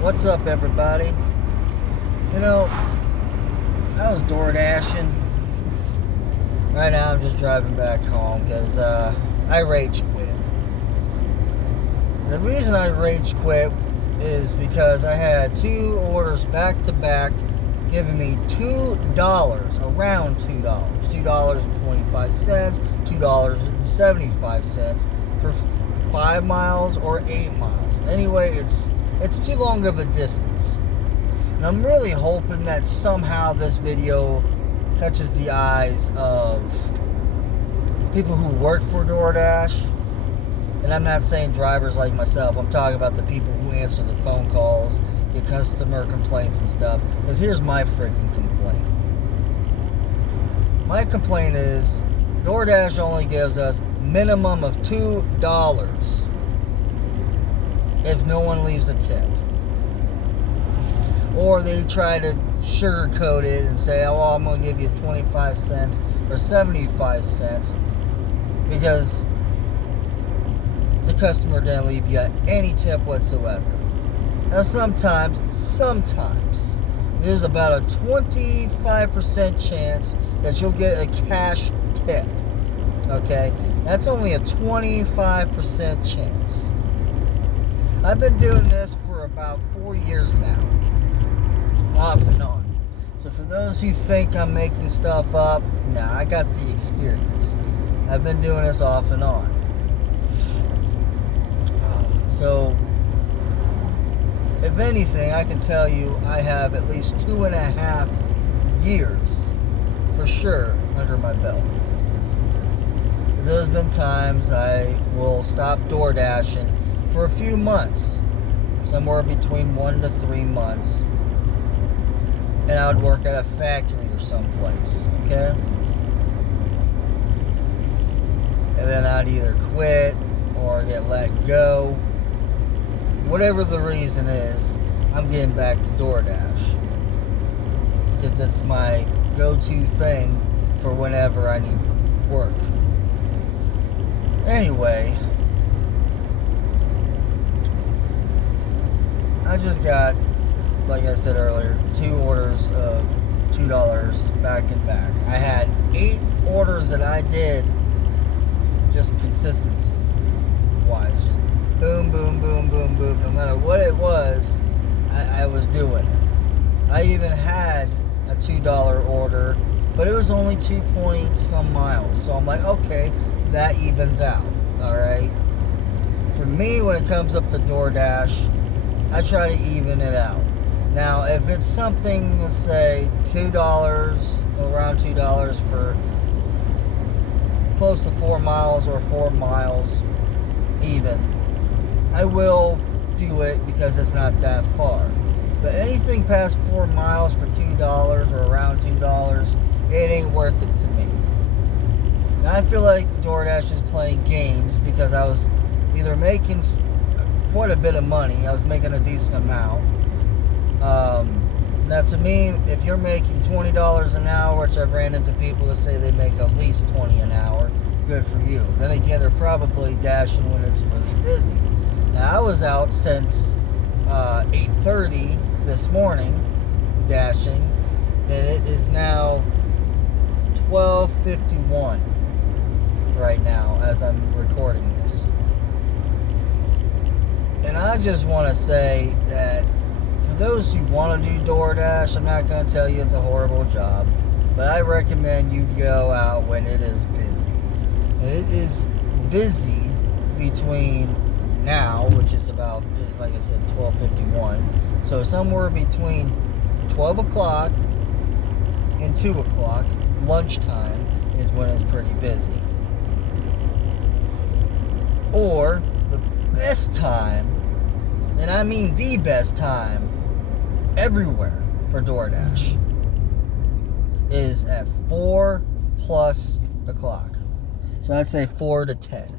What's up, everybody? You know, I was door dashing. Right now, I'm just driving back home because I rage quit. And the reason I rage quit is because I had two orders back to back giving me $2, around $2, $2.25, $2.75 for 5 miles or 8 miles. Anyway, it's too long of a distance. And I'm really hoping that somehow this video catches the eyes of people who work for DoorDash. And I'm not saying drivers like myself. I'm talking about the people who answer the phone calls, get customer complaints and stuff. Because here's my freaking complaint. My complaint is DoorDash only gives us minimum of $2 if no one leaves a tip. Or they try to sugarcoat it and say, oh, well, I'm going to give you 25 cents or 75 cents because the customer didn't leave you any tip whatsoever. Now, sometimes, there's about a 25% chance that you'll get a cash tip. Okay? That's only a 25% chance. I've been doing this for about 4 years now. Off and on. So for those who think I'm making stuff up, nah, I got the experience. I've been doing this off and on. So, if anything, I can tell you I have at least 2.5 years for sure under my belt. Because there's been times I will stop door dashing for a few months, somewhere between 1 to 3 months, and I would work at a factory or someplace, okay? And then I'd either quit or get let go. Whatever the reason is, I'm getting back to DoorDash. Because it's my go-to thing for whenever I need work. Anyway, I just got, like I said earlier, 2 orders of $2 back and back. I had 8 orders that I did just consistency wise, just boom, boom, boom, boom, boom. No matter what it was, I was doing it. I even had a $2 order, but it was only 2 point some miles. So I'm like, okay, that evens out. Alright? For me, when it comes up to DoorDash, I try to even it out. Now, if it's something, let's say, $2, around $2 for close to 4 miles or 4 miles even, I will do it because it's not that far. But anything past 4 miles for $2 or around $2, it ain't worth it to me. Now, I feel like DoorDash is playing games because I was either making quite a bit of money, I was making a decent amount. Now to me, if you're making $20 an hour, which I've ran into people that say they make at least $20 an hour, good for you. Then again, they're probably dashing when it's really busy. Now, I was out since 8:30 this morning dashing, and it is now 12:51 right now as I'm recording this. And I just want to say that for those who want to do DoorDash, I'm not going to tell you it's a horrible job, but I recommend you go out when it is busy. And it is busy between now, which is about, like I said, 12:51. So somewhere between 12 o'clock and 2 o'clock, lunchtime, is when it's pretty busy. Or the best time, and I mean the best time everywhere for DoorDash, is at 4 plus o'clock. So I'd say 4 to 10.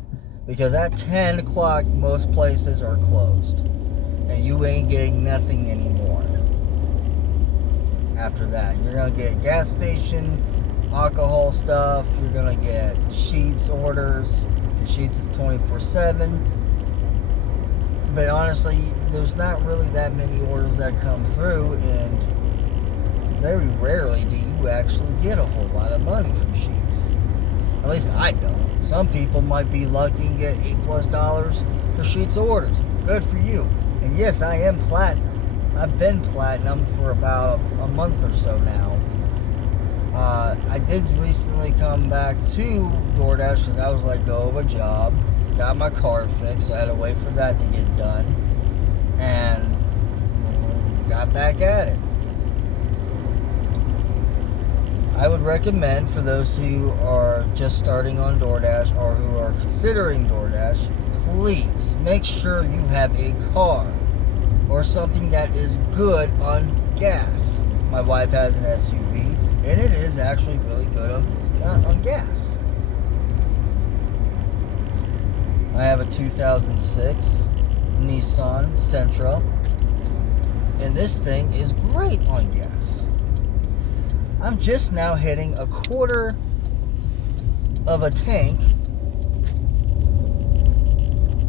Because at 10 o'clock, most places are closed. And you ain't getting nothing anymore. After that, you're going to get gas station, alcohol stuff. You're going to get Sheets orders. The Sheets is 24/7. But honestly, there's not really that many orders that come through, and very rarely do you actually get a whole lot of money from Sheets. At least I don't. Some people might be lucky and get $8+ for Sheets orders. Good for you. And yes, I am platinum. I've been platinum for about a month or so now. I did recently come back to DoorDash because I was let go of a job. Got my car fixed, so I had to wait for that to get done. And got back at it. I would recommend for those who are just starting on DoorDash or who are considering DoorDash, please make sure you have a car or something that is good on gas. My wife has an SUV, and it is actually really good on gas. I have a 2006 Nissan Sentra, and this thing is great on gas. I'm just now hitting a quarter of a tank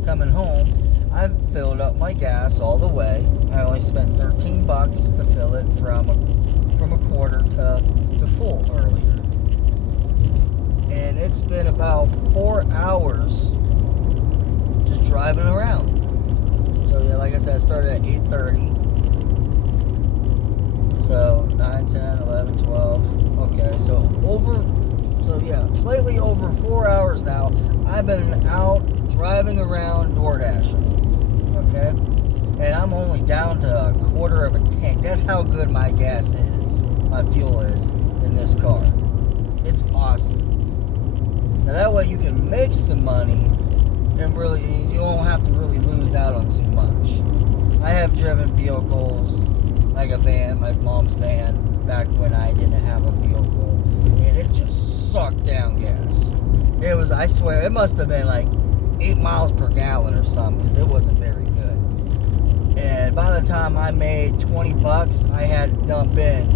coming home. I've filled up my gas all the way. I only spent $13 to fill it from a quarter to full earlier. And it's been about 4 hours just driving around. So yeah, like I said, I started at 8:30. So 9, 10, 11, 12. Okay, so slightly over 4 hours now. I've been out driving around DoorDashing. Okay? And I'm only down to a quarter of a tank. That's how good my gas is, my fuel is in this car. It's awesome. Now that way you can make some money and really, you won't have to really lose out on too much. I have driven vehicles like a van, my mom's van, back when I didn't have a vehicle, and it just sucked down gas. It was, I swear, it must have been like 8 miles per gallon or something, because it wasn't very good. And by the time I made $20, I had to dump in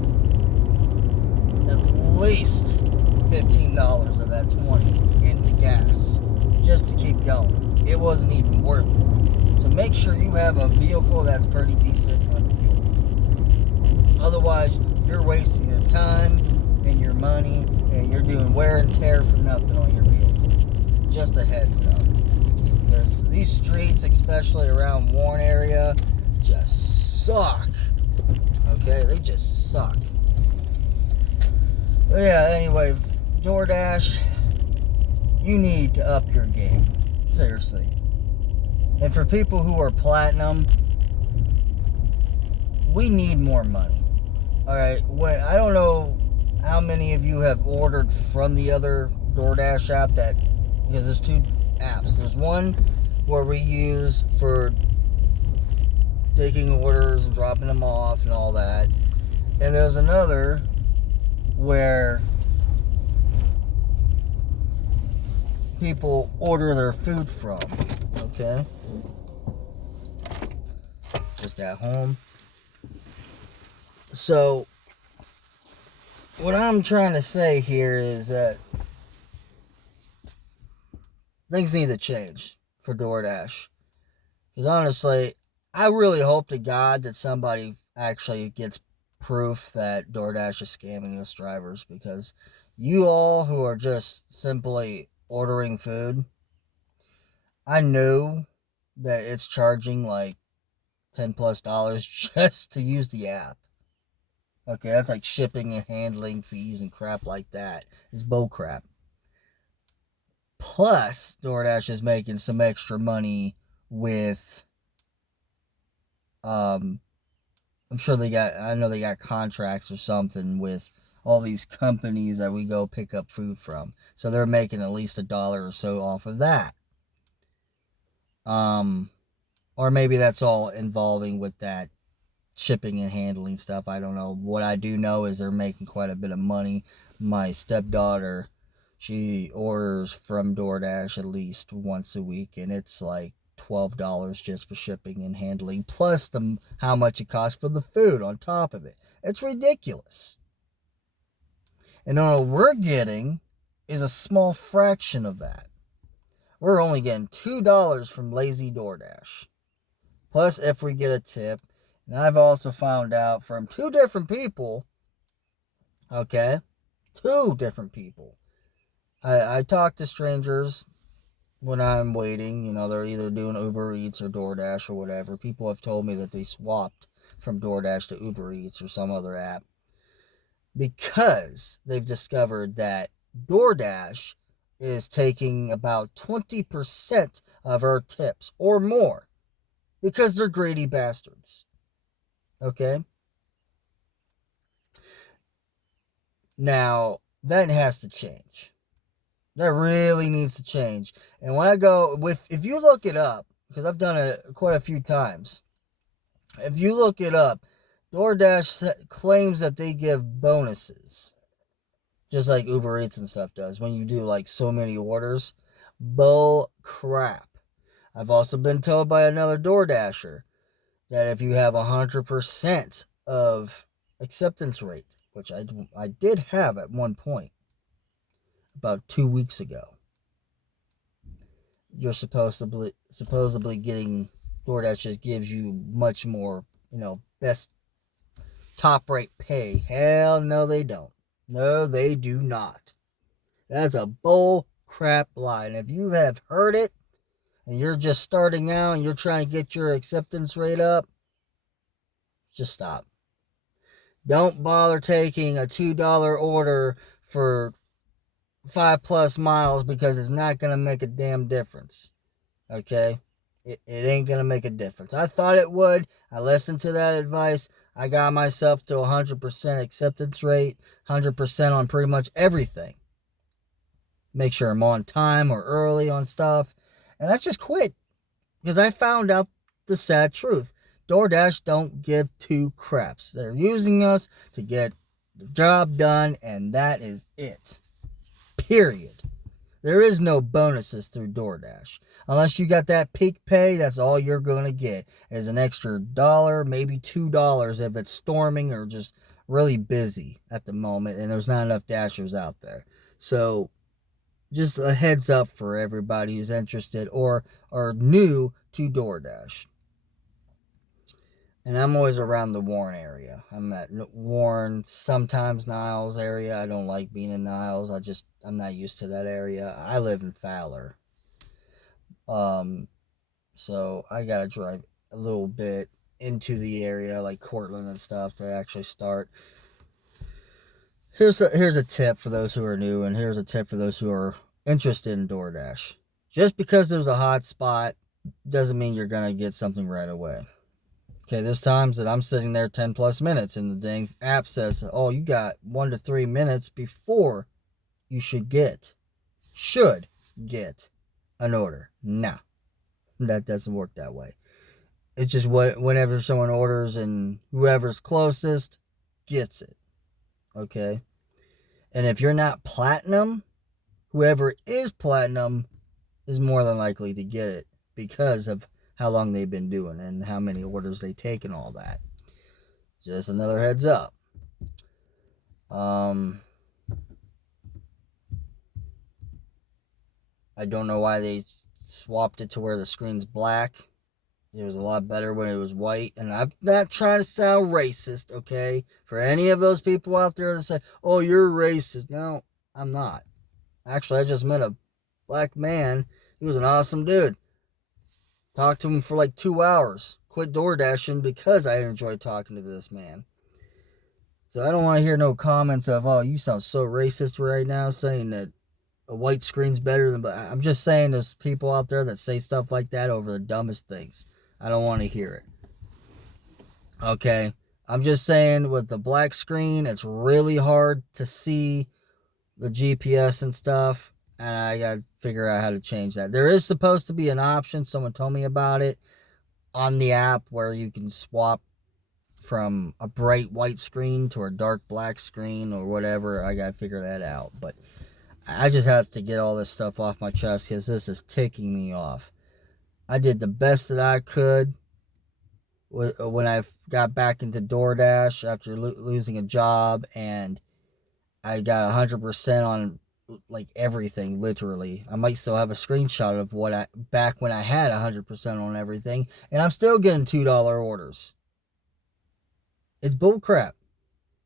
at least $15 of that 20 into gas just to keep going. It wasn't even worth it. So make sure you have a vehicle that's pretty decent on fuel. Otherwise, you're wasting your time and your money, and you're doing wear and tear for nothing on your vehicle. Just a heads up. Because these streets, especially around Warren area, just suck. Okay? They just suck. But yeah, anyway, DoorDash, you need to up your game. Seriously. And for people who are platinum, we need more money. Alright, I don't know how many of you have ordered from the other DoorDash app, because there's two apps. There's one where we use for taking orders and dropping them off and all that. And there's another where people order their food from. Okay? Just got home. So, what I'm trying to say here is that things need to change for DoorDash. Because honestly, I really hope to God that somebody actually gets proof that DoorDash is scamming us drivers. Because you all who are just simply ordering food, I know that it's charging like $10+ just to use the app. Okay, that's like shipping and handling fees and crap like that. It's bull crap. Plus, DoorDash is making some extra money with, I'm sure I know they got contracts or something with all these companies that we go pick up food from. So they're making at least $1 or so off of that. Or maybe that's all involving with that shipping and handling stuff. I don't know. What I do know is they're making quite a bit of money. My stepdaughter, she orders from DoorDash at least once a week, and it's like $12 just for shipping and handling, plus how much it costs for the food on top of it. It's ridiculous. And all we're getting is a small fraction of that. We're only getting $2 from lazy DoorDash. plus if we get a tip. And I've also found out from 2 different people, okay, 2 different people. I talk to strangers when I'm waiting. They're either doing Uber Eats or DoorDash or whatever. People have told me that they swapped from DoorDash to Uber Eats or some other app because they've discovered that DoorDash is taking about 20% of our tips or more because they're greedy bastards. Okay? Now, that has to change. That really needs to change. And when I go if you look it up, because I've done it quite a few times, if you look it up, DoorDash claims that they give bonuses, just like Uber Eats and stuff does, when you do like so many orders. Bull crap. I've also been told by another DoorDasher that if you have 100% of acceptance rate, which I did have at one point about 2 weeks ago, you're supposedly getting, DoorDash just gives you much more, best top rate pay. Hell no, they don't. No, they do not. That's a bull crap lie. And if you have heard it and you're just starting out and you're trying to get your acceptance rate up, just stop. Don't bother taking a $2 order for 5+ miles because it's not going to make a damn difference. Okay? It ain't going to make a difference. I thought it would. I listened to that advice. I got myself to 100% acceptance rate, 100% on pretty much everything. Make sure I'm on time or early on stuff. And I just quit because I found out the sad truth. DoorDash don't give 2 craps. They're using us to get the job done, and that is it. Period. There is no bonuses through DoorDash. Unless you got that peak pay, that's all you're going to get is an extra $1, maybe $2 if it's storming or just really busy at the moment and there's not enough dashers out there. So just a heads up for everybody who's interested or are new to DoorDash. And I'm always around the Warren area. I'm at Warren, sometimes Niles area. I don't like being in Niles. I'm not used to that area. I live in Fowler. So I gotta drive a little bit into the area, like Cortland and stuff, to actually start. Here's a tip for those who are new, and here's a tip for those who are interested in DoorDash. Just because there's a hot spot doesn't mean you're gonna get something right away. Okay, there's times that I'm sitting there 10+ minutes and the dang app says, oh, you got 1 to 3 minutes before you should get an order. Nah, that doesn't work that way. It's just whenever someone orders and whoever's closest gets it. Okay? And if you're not platinum, whoever is platinum is more than likely to get it because of how long they've been doing and how many orders they take and all that. Just another heads up. I don't know why they swapped it to where the screen's black. It was a lot better when it was white. And I'm not trying to sound racist, okay? For any of those people out there that say, oh, you're racist. No, I'm not. Actually, I just met a black man. He was an awesome dude. Talked to him for like 2 hours. Quit DoorDashing because I enjoyed talking to this man. So I don't want to hear no comments of, oh, you sound so racist right now saying that a white screen's better than... But I'm just saying there's people out there that say stuff like that over the dumbest things. I don't want to hear it. Okay? I'm just saying with the black screen, it's really hard to see the GPS and stuff. And I got to figure out how to change that. There is supposed to be an option, someone told me about it, on the app where you can swap from a bright white screen to a dark black screen or whatever. I got to figure that out. But I just have to get all this stuff off my chest because this is ticking me off. I did the best that I could when I got back into DoorDash after losing a job, and I got 100% on like everything, literally. I might still have a screenshot of what I back when I had 100% on everything, and I'm still getting $2 orders. It's bullcrap.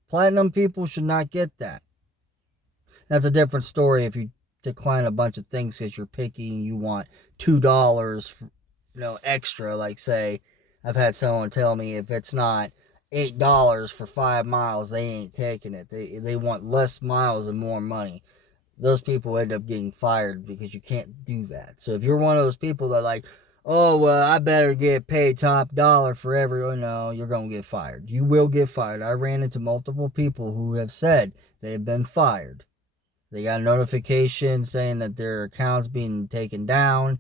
Platinum people should not get that. That's a different story if you decline a bunch of things because you're picky and you want $2 for, extra. Like, say, I've had someone tell me if it's not $8 for 5 miles, they ain't taking it. They want less miles and more money. Those people end up getting fired because you can't do that. So if you're one of those people that like, oh, well, I better get paid top dollar for everyone, no, you're going to get fired. You will get fired. I ran into multiple people who have said they've been fired. They got a notification saying that their account's being taken down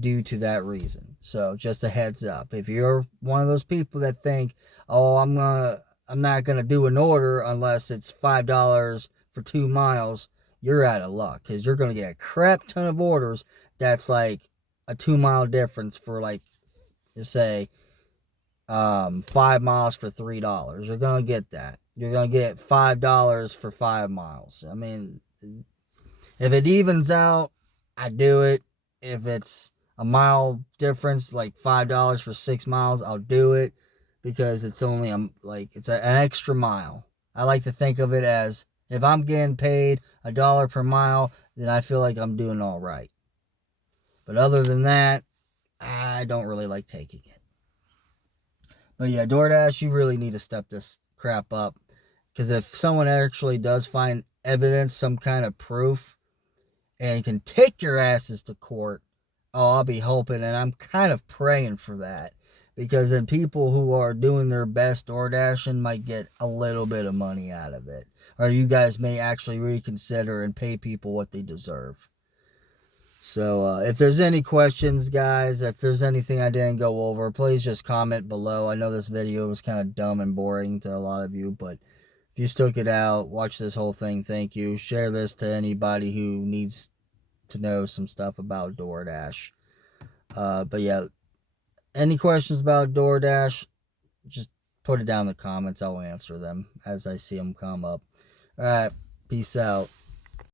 due to that reason. So just a heads up. If you're one of those people that think, oh, I'm not gonna do an order unless it's $5 for 2 miles, you're out of luck because you're gonna get a crap ton of orders that's like a 2 mile difference for like, say, 5 miles for $3. You're gonna get that. You're gonna get $5 for 5 miles. I mean, if it evens out, I do it. If it's a mile difference, like $5 for 6 miles, I'll do it because it's only it's an extra mile. I like to think of it as if I'm getting paid $1 per mile, then I feel like I'm doing all right. But other than that, I don't really like taking it. But yeah, DoorDash, you really need to step this crap up. Because if someone actually does find evidence, some kind of proof, and can take your asses to court, oh, I'll be hoping, and I'm kind of praying for that. Because then people who are doing their best DoorDashing might get a little bit of money out of it. Or you guys may actually reconsider and pay people what they deserve. So if there's any questions, guys, if there's anything I didn't go over, please just comment below. I know this video was kind of dumb and boring to a lot of you, but if you stuck it out, watch this whole thing, thank you. Share this to anybody who needs to know some stuff about DoorDash. But yeah, any questions about DoorDash, just put it down in the comments. I'll answer them as I see them come up. All right, peace out.